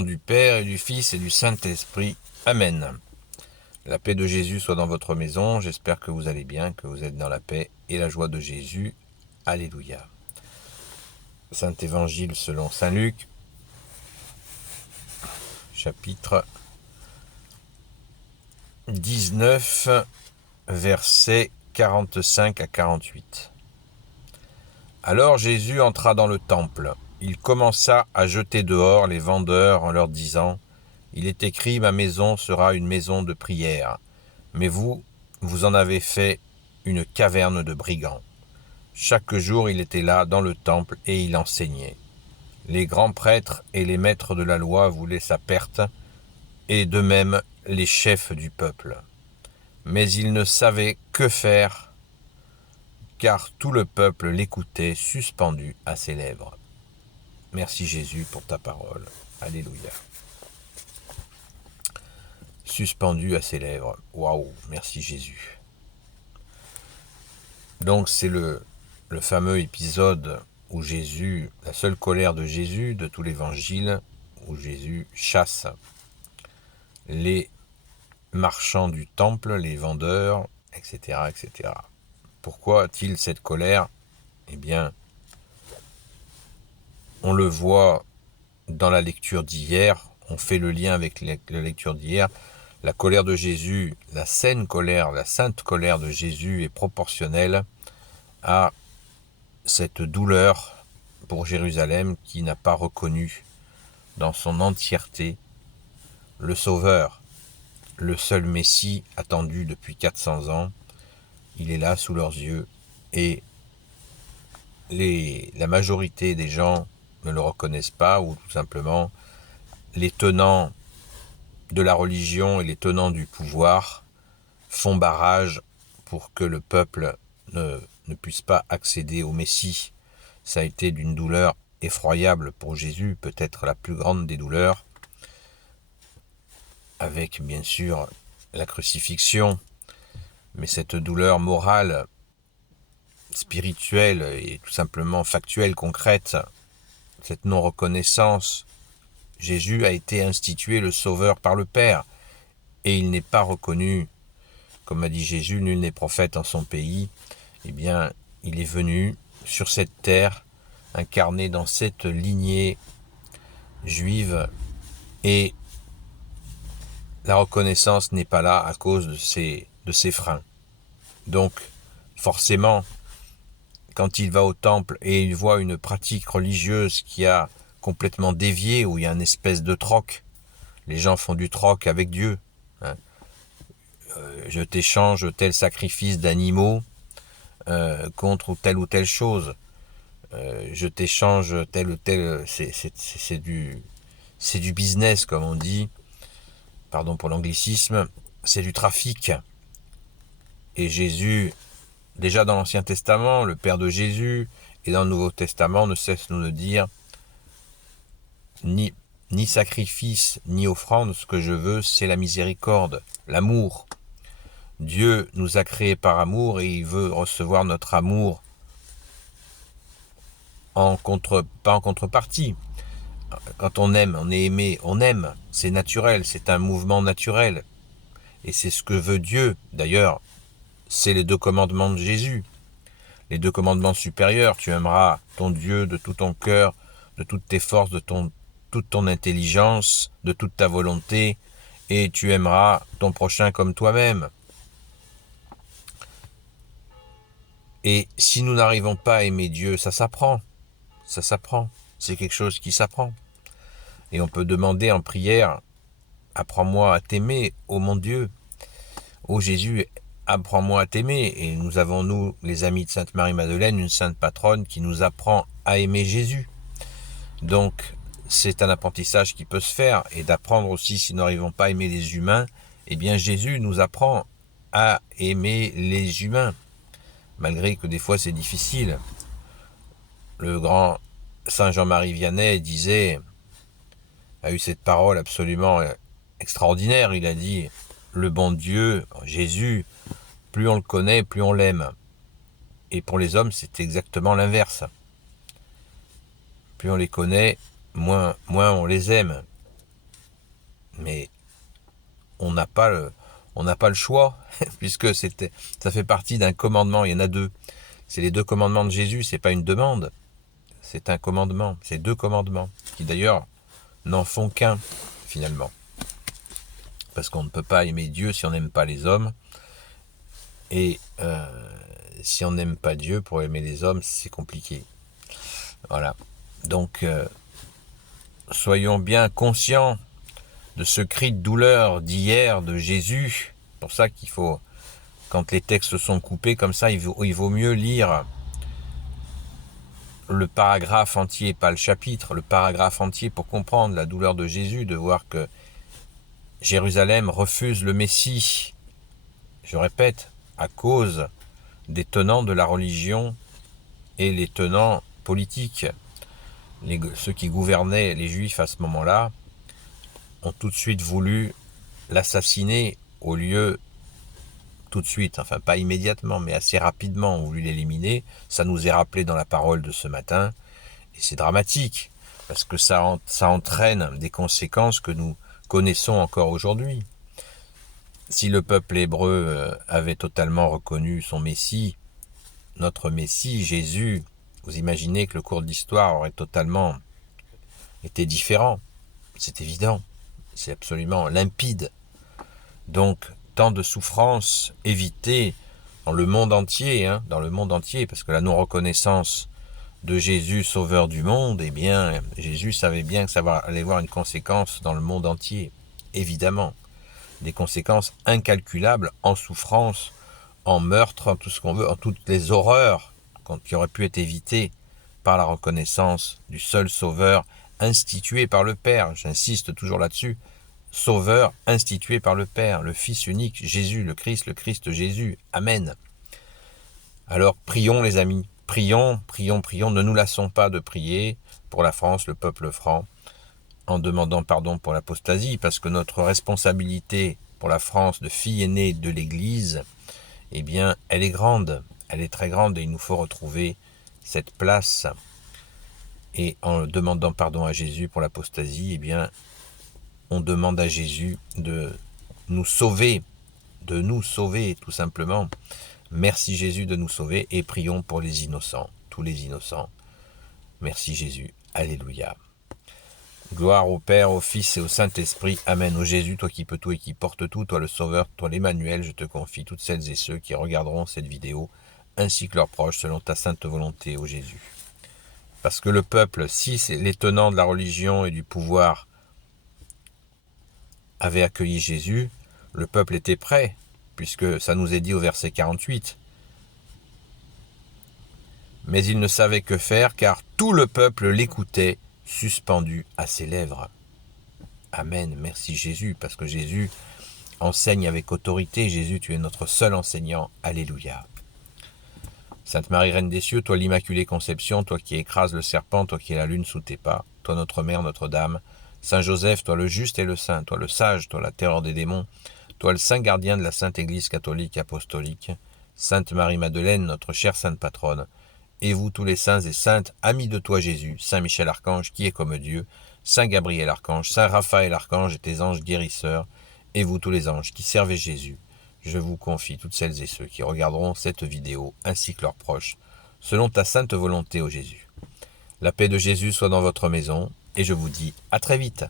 nom du Père et du Fils et du Saint-Esprit. Amen. La paix de Jésus soit dans votre maison. J'espère que vous allez bien, que vous êtes dans la paix et la joie de Jésus. Alléluia. Saint Évangile selon Saint Luc, chapitre 19, versets 45 à 48. Alors Jésus entra dans le temple. Il commença à jeter dehors les vendeurs en leur disant : « Il est écrit, ma maison sera une maison de prière. Mais vous, vous en avez fait une caverne de brigands. » Chaque jour il était là dans le temple et il enseignait. Les grands prêtres et les maîtres de la loi voulaient sa perte, et de même les chefs du peuple. Mais ils ne savaient que faire, car tout le peuple l'écoutait suspendu à ses lèvres. Merci Jésus pour ta parole. Alléluia. Suspendu à ses lèvres. Waouh, merci Jésus. Donc c'est le fameux épisode où Jésus, la seule colère de Jésus, de tout l'évangile, où Jésus chasse les marchands du temple, les vendeurs, etc., etc. Pourquoi a-t-il cette colère ? Eh bien, on le voit dans la lecture d'hier, on fait le lien avec la lecture d'hier. La colère de Jésus, la sainte colère, la sainte colère de Jésus est proportionnelle à cette douleur pour Jérusalem qui n'a pas reconnu dans son entièreté le Sauveur, le seul Messie attendu depuis 400 ans. Il est là sous leurs yeux et la majorité des gens ne le reconnaissent pas, ou tout simplement les tenants de la religion et les tenants du pouvoir font barrage pour que le peuple ne puisse pas accéder au Messie. Ça a été d'une douleur effroyable pour Jésus, peut-être la plus grande des douleurs, avec bien sûr la crucifixion, mais cette douleur morale, spirituelle et tout simplement factuelle, concrète, cette non-reconnaissance. Jésus a été institué le Sauveur par le Père, et il n'est pas reconnu, comme a dit Jésus, nul n'est prophète en son pays. Eh bien, il est venu sur cette terre, incarné dans cette lignée juive, et la reconnaissance n'est pas là à cause de ces freins. Donc, forcément, quand il va au temple et il voit une pratique religieuse qui a complètement dévié, où il y a une espèce de troc, les gens font du troc avec Dieu. Je t'échange tel sacrifice d'animaux contre ou telle chose. Je t'échange tel ou tel... C'est du business, comme on dit. Pardon pour l'anglicisme. C'est du trafic. Et Jésus, déjà dans l'Ancien Testament, le Père de Jésus, et dans le Nouveau Testament, ne cesse nous de dire ni sacrifice, ni offrande, ce que je veux, c'est la miséricorde, l'amour. Dieu nous a créés par amour et il veut recevoir notre amour pas en contrepartie. Quand on aime, on est aimé, on aime, c'est naturel, c'est un mouvement naturel. Et c'est ce que veut Dieu. D'ailleurs, c'est les 2 commandements de Jésus. Les 2 commandements supérieurs, tu aimeras ton Dieu de tout ton cœur, de toutes tes forces, de toute ton intelligence, de toute ta volonté, et tu aimeras ton prochain comme toi-même. Et si nous n'arrivons pas à aimer Dieu, ça s'apprend. Ça s'apprend. C'est quelque chose qui s'apprend. Et on peut demander en prière, apprends-moi à t'aimer, ô mon Dieu. Ô Jésus, apprends-moi à t'aimer. Et nous avons, nous, les amis de Sainte Marie-Madeleine, une sainte patronne qui nous apprend à aimer Jésus. Donc, c'est un apprentissage qui peut se faire. Et d'apprendre aussi, si nous n'arrivons pas à aimer les humains, eh bien Jésus nous apprend à aimer les humains. Malgré que des fois c'est difficile. Le grand Saint Jean-Marie Vianney a eu cette parole absolument extraordinaire. Il a dit, le bon Dieu, Jésus, plus on le connaît, plus on l'aime. Et pour les hommes, c'est exactement l'inverse. Plus on les connaît, moins on les aime. Mais on n'a pas le choix, puisque ça fait partie d'un commandement, il y en a deux. C'est les deux commandements de Jésus, c'est pas une demande, c'est un commandement, c'est deux commandements, qui d'ailleurs n'en font qu'un, finalement. Parce qu'on ne peut pas aimer Dieu si on n'aime pas les hommes, et si on n'aime pas Dieu, pour aimer les hommes, c'est compliqué. Voilà. Donc, soyons bien conscients de ce cri de douleur d'hier de Jésus. C'est pour ça qu'il faut, quand les textes sont coupés comme ça, il vaut mieux lire le paragraphe entier, pas le chapitre, le paragraphe entier pour comprendre la douleur de Jésus, de voir que Jérusalem refuse le Messie, je répète, à cause des tenants de la religion et les tenants politiques. Ceux qui gouvernaient les Juifs à ce moment-là ont tout de suite voulu l'assassiner au lieu, tout de suite, enfin pas immédiatement, mais assez rapidement, ont voulu l'éliminer. Ça nous est rappelé dans la parole de ce matin, et c'est dramatique, parce que ça entraîne des conséquences que nous connaissons encore aujourd'hui. Si le peuple hébreu avait totalement reconnu son Messie, notre Messie, Jésus, vous imaginez que le cours de l'histoire aurait totalement été différent. C'est évident, c'est absolument limpide. Donc, tant de souffrances évitées dans le monde entier, parce que la non-reconnaissance de Jésus, sauveur du monde, eh bien, Jésus savait bien que ça allait avoir une conséquence dans le monde entier, évidemment. Des conséquences incalculables en souffrance, en meurtre, en tout ce qu'on veut, en toutes les horreurs qui auraient pu être évitées par la reconnaissance du seul sauveur institué par le Père. J'insiste toujours là-dessus. Sauveur institué par le Père, le Fils unique, Jésus, le Christ Jésus. Amen. Alors prions les amis, prions, ne nous lassons pas de prier pour la France, le peuple franc, en demandant pardon pour l'apostasie, parce que notre responsabilité pour la France de fille aînée de l'Église, eh bien, elle est grande, elle est très grande, et il nous faut retrouver cette place. Et en demandant pardon à Jésus pour l'apostasie, eh bien, on demande à Jésus de nous sauver, tout simplement. Merci Jésus de nous sauver, et prions pour les innocents, tous les innocents. Merci Jésus, alléluia. Gloire au Père, au Fils et au Saint-Esprit. Amen. Ô Jésus, toi qui peux tout et qui portes tout, toi le Sauveur, toi l'Emmanuel, je te confie toutes celles et ceux qui regarderont cette vidéo, ainsi que leurs proches, selon ta sainte volonté, ô Jésus. Parce que le peuple, si les tenants de la religion et du pouvoir avaient accueilli Jésus, le peuple était prêt, puisque ça nous est dit au verset 48. Mais il ne savait que faire, car tout le peuple l'écoutait, suspendu à ses lèvres. Amen, merci Jésus, parce que Jésus enseigne avec autorité. Jésus, tu es notre seul enseignant. Alléluia. Sainte Marie, Reine des cieux, toi l'Immaculée Conception, toi qui écrases le serpent, toi qui es la lune sous tes pas, toi notre Mère, Notre-Dame, Saint Joseph, toi le juste et le saint, toi le sage, toi la terreur des démons, toi le saint gardien de la Sainte Église catholique apostolique, Sainte Marie-Madeleine, notre chère Sainte Patronne, et vous tous les saints et saintes, amis de toi Jésus, Saint Michel Archange qui est comme Dieu, Saint Gabriel Archange, Saint Raphaël Archange et tes anges guérisseurs, et vous tous les anges qui servez Jésus, je vous confie toutes celles et ceux qui regarderont cette vidéo, ainsi que leurs proches, selon ta sainte volonté, ô Jésus. La paix de Jésus soit dans votre maison, et je vous dis à très vite.